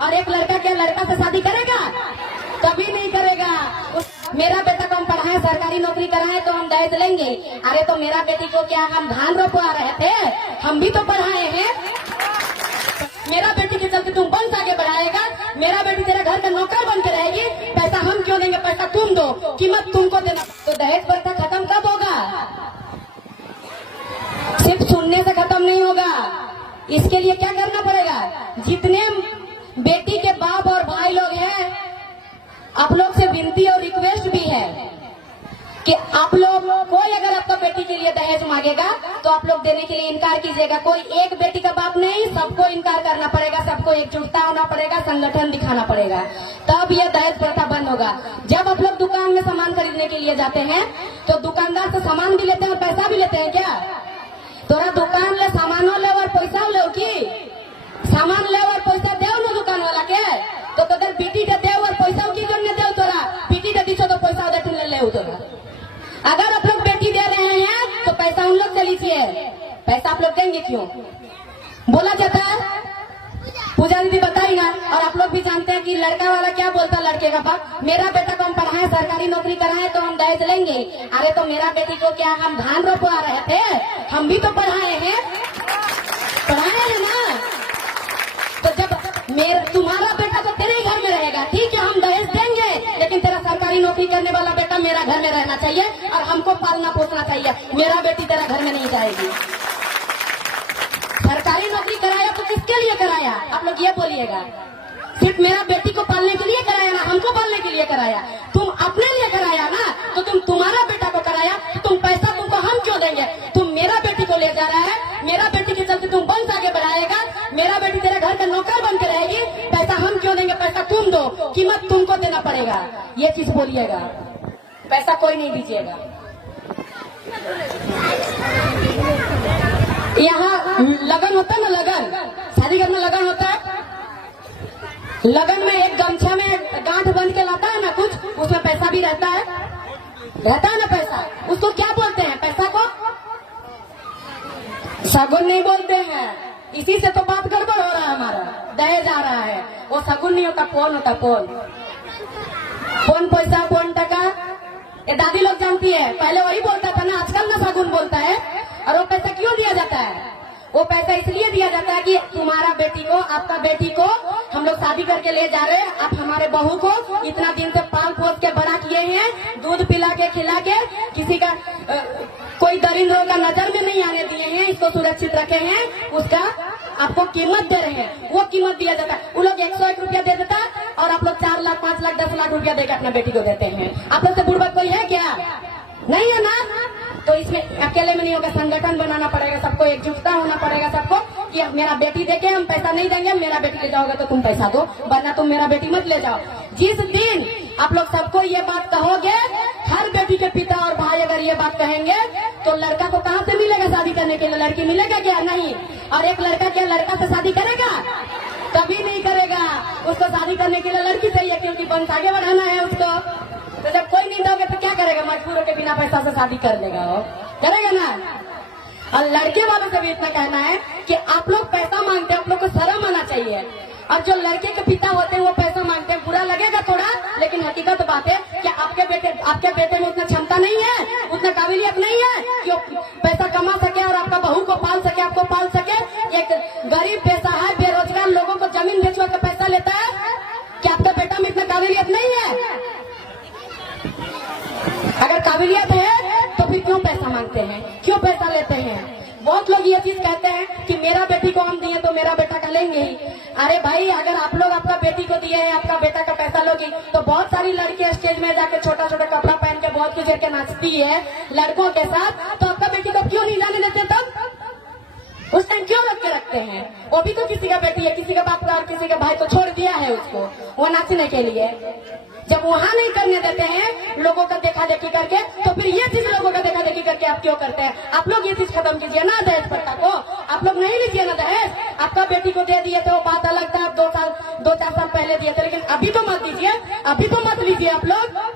और एक लड़का क्या लड़का से शादी करेगा? कभी नहीं करेगा। मेरा बेटा को हम पढ़ाए, सरकारी नौकरी कराए तो हम दहेज लेंगे। अरे तो मेरा बेटी को क्या हम धान रोपवा रहे थे? हम भी तो पढ़ाए हैं। मेरा बेटी के चलते तुम वंश आगे बढ़ाएगा, मेरा बेटी तेरा घर का नौकर बन के रहेगी। पैसा हम क्यों देंगे? पैसा तुम दो, कीमत तुमको देना। तो दहेज प्रथा खत्म कब होगा? सिर्फ सुनने से खत्म नहीं होगा। इसके लिए क्या करना पड़ेगा? जितने बेटी के बाप और भाई लोग हैं, आप लोग से विनती और रिक्वेस्ट भी है कि आप लोग कोई अगर आपका बेटी के लिए दहेज मांगेगा तो आप लोग देने के लिए इनकार कीजिएगा। कोई एक बेटी का बाप नहीं, सबको इनकार करना पड़ेगा, सबको एकजुटता होना पड़ेगा, संगठन दिखाना पड़ेगा, तब यह दहेज प्रथा बंद होगा। जब आप लोग दुकान में सामान खरीदने के लिए जाते हैं तो दुकानदार से सामान भी लेते हैं और पैसा भी लेते हैं क्या? तोरा दुकान ले सामानो ले और पैसा ले की सामान ले और पैसा दे ना दुकान वाला के। तो कदर बेटी दे दे और पैसा की करने दे, तोरा बेटी दे दीछो तो पैसा दे तुमने ले तोरा। अगर आप लोग बेटी दे रहे हैं तो पैसा उन लोग से लीजिए। पैसा आप लोग देंगे क्यों? बोला जाता है, पूजा दीदी बताई ना। और आप लोग भी जानते हैं कि लड़का वाला क्या बोलता है लड़के का बाप, मेरा बेटा को हम पढ़ाए, सरकारी नौकरी कराए तो हम दहेज लेंगे। अरे तो मेरा बेटी को क्या हम धान रोपवा रहे थे? हम भी तो पढ़ाए हैं, पढ़ाए हैं ना। तो जब तुम्हारा बेटा तो तेरे ही घर में रहेगा, ठीक है, हम दहेज देंगे, लेकिन तेरा सरकारी नौकरी करने वाला बेटा मेरा घर में रहना चाहिए और हमको पालना पोसना चाहिए। मेरा बेटी तेरा घर में नहीं जाएगी। सरकारी नौकरी कराया तो किसके लिए कराया? आप लोग ये बोलिएगा। सिर्फ मेरा बेटी को पालने के लिए कराया ना, हमको पालने के लिए कराया। तुम अपने लिए कराया ना, तो तुम्हारा बेटा को कराया, तो तुम पैसा तुमको हम क्यों देंगे? तुम मेरा बेटी को ले जा रहा है, मेरा बेटी के चलते तुम वंश आगे बढ़ाएगा, मेरा बेटी तेरे घर का नौकर बन के रहेगी। पैसा हम क्यों देंगे? पैसा तुम दो, कीमत तुमको देना पड़ेगा। ये चीज बोलिएगा, पैसा कोई नहीं दीजिएगा। यहाँ लगन होता है ना, लगन शादी घर में लगन होता है। लगन में एक गमछा में गांठ बंध के लाता है ना कुछ, उसमें पैसा भी रहता है ना पैसा। उसको क्या बोलते हैं? पैसा को शगुन नहीं बोलते हैं। इसी से तो बात गड़बड़ हो रहा है, हमारा दहेज आ रहा है। वो शगुन नहीं होता, फोन होता, फोन पैसा, फोन टका। ये दादी लोग जानती है, पहले वही बोलता था ना, आजकल ना शगुन बोलता है। और वो पैसा क्यों दिया जाता है? वो पैसा इसलिए दिया जाता है कि तुम्हारा बेटी को, आपका बेटी को हम लोग शादी करके ले जा रहे हैं, आप हमारे बहू को इतना दिन से पाल पोस के बड़ा किए हैं, दूध पिला के खिला के, किसी का कोई दरिंद्रों का नजर में नहीं आने दिए हैं, इसको सुरक्षित रखे हैं, उसका आपको कीमत दे रहे हैं। वो कीमत दिया जाता है। वो लोग 101 रुपया दे देता और आप लोग 4 लाख 5 लाख 10 लाख रुपया देकर अपना बेटी को देते हैं। आप लोग से बुड़बक कोई है क्या? नहीं है ना। तो इसमें अकेले में नहीं होगा, संगठन बनाना पड़ेगा, सबको एकजुटता होना पड़ेगा, सबको कि मेरा बेटी देके हम पैसा नहीं देंगे, मेरा बेटी ले जाओगे तो तुम पैसा दो, वरना तुम मेरा बेटी मत ले जाओ। जिस दिन आप लोग सबको ये बात कहोगे, हर बेटी के पिता और भाई अगर ये बात कहेंगे, तो लड़का को कहाँ से मिलेगा शादी करने के लिए? लड़की मिलेगा क्या? नहीं। और एक लड़का क्या लड़का से शादी करेगा? कभी नहीं करेगा। उसको शादी करने के लिए लड़की चाहिए, क्योंकि वंश आगे बढ़ाना है उसको। तो जब कोई नहीं दोगे तो क्या करेगा? मजबूर के बिना पैसा से शादी कर लेगा, वो करेगा ना। और लड़के वालों से भी इतना कहना है कि आप लोग पैसा मांगते हैं, आप लोग को शर्म आना चाहिए। और जो लड़के के पिता होते हैं वो पैसा मांगते हैं, बुरा लगेगा थोड़ा, लेकिन हकीकत बात है कि आपके बेटे में उतना क्षमता नहीं है, उतना काबिलियत नहीं है कि पैसा कमा सके और आपका बहू को पाल सके, आपको पाल सके। एक गरीब बेसहाय बेरोजगार लोगों को जमीन बेचवा के पैसा लेता है कि आपका बेटा में इतना काबिलियत नहीं है। अगर काबिलियत है तो फिर क्यों पैसा मांगते हैं, क्यों पैसा लेते हैं? बहुत लोग ये चीज कहते हैं कि मेरा बेटी को हम दिए तो मेरा बेटा का लेंगे ही। अरे भाई, अगर आप लोग आपका बेटी को दिए हैं, आपका बेटा का पैसा लोगी, तो बहुत सारी लड़कियां स्टेज में जाके छोटा छोटा कपड़ा पहन के बहुत कुछ करके नाचती है लड़कों के साथ, तो आपका बेटी को क्यों नहीं जाने देते? तब उस टाइम क्यों रख के रखते हैं? वो भी तो किसी का बेटी है, किसी का बाप का और किसी के भाई को छोड़ दिया है उसको वो नाचने के लिए। जब वहाँ नहीं करने देते हैं लोगों का देखा देखी करके, तो फिर ये चीज लोगों का देखा देखी करके आप क्यों करते हैं? आप लोग ये चीज खत्म कीजिए ना, दहेज प्रथा को आप लोग नहीं लीजिए ना दहेज। आपका बेटी को दे दिए थे वो बात अलग था, आप 2-4 साल पहले दिए थे, लेकिन अभी तो मत दीजिए, अभी तो मत लीजिए आप लोग।